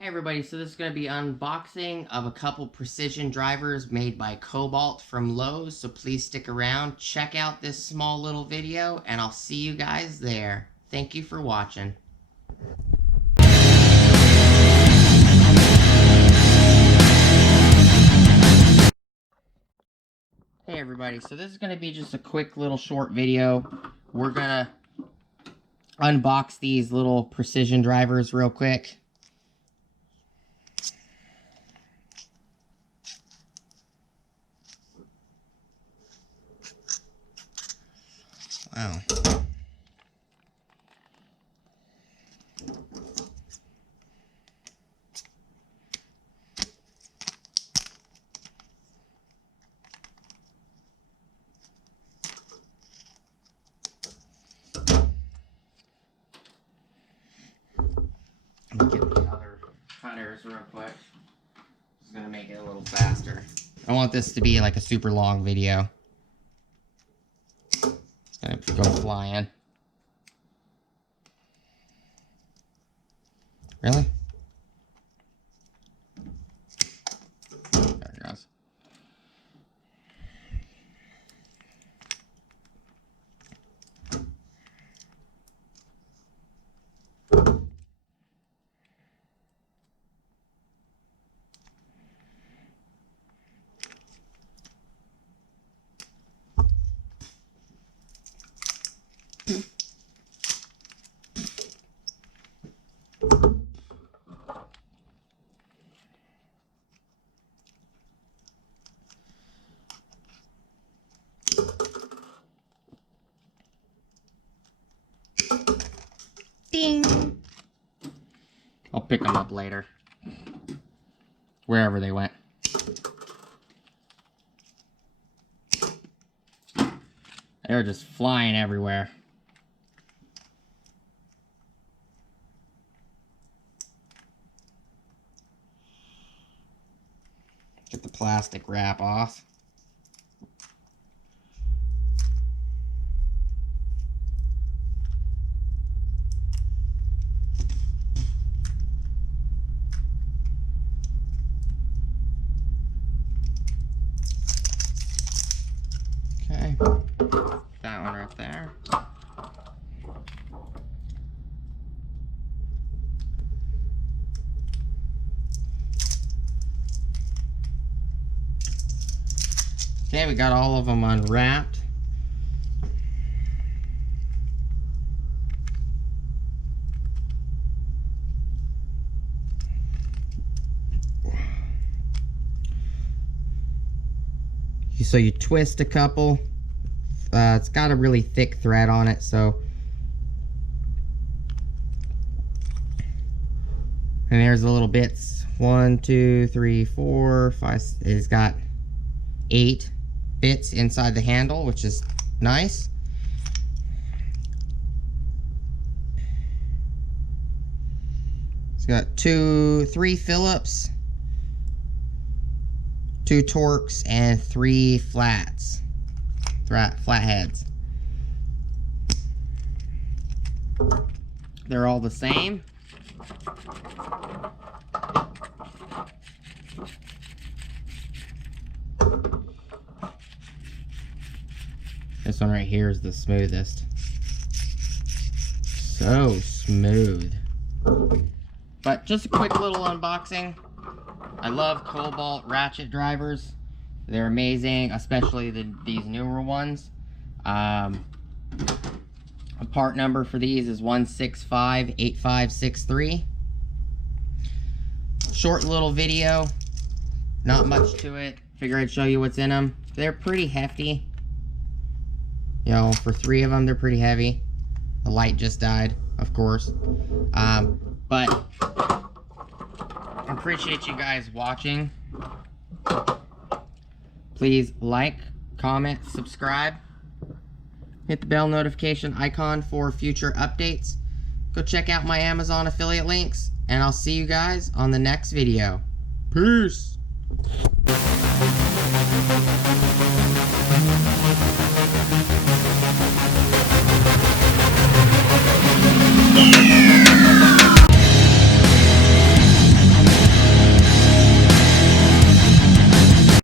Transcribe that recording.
Hey everybody, so this is going to be unboxing of a couple precision drivers made by Kobalt from Lowe's, so please stick around, check out this small little video, and I'll see you guys there. Thank you for watching. Hey everybody, so this is going to be just a quick little short video. We're going to unbox these little precision drivers real quick. Wow. Let me get the other cutters real quick. Just gonna make it a little faster. I want this to be like a super long video. Gonna go flying. Really? There it goes. Ding! I'll pick them up later. Wherever they went. They're just flying everywhere. Get the plastic wrap off. Okay, that one right there. Okay, we got all of them unwrapped. So you twist a couple. It's got a really thick thread on it, so. And there's the little bits. 1, 2, 3, 4, 5. It's got 8 bits inside the handle, which is nice. It's got 3 Phillips, 2 Torx, and 3 flats. Flatheads. They're all the same. This one right here is the smoothest. So smooth. But just a quick little unboxing. I love Kobalt Ratchet drivers. They're amazing, especially these newer ones. A part number for these is 1658563. Short little video. Not much to it. Figure I'd show you what's in them. They're pretty hefty. You know, for 3 of them, they're pretty heavy. The light just died, of course. But I appreciate you guys watching. Please like, comment, subscribe. Hit the bell notification icon for future updates. Go check out my Amazon affiliate links. And I'll see you guys on the next video. Peace!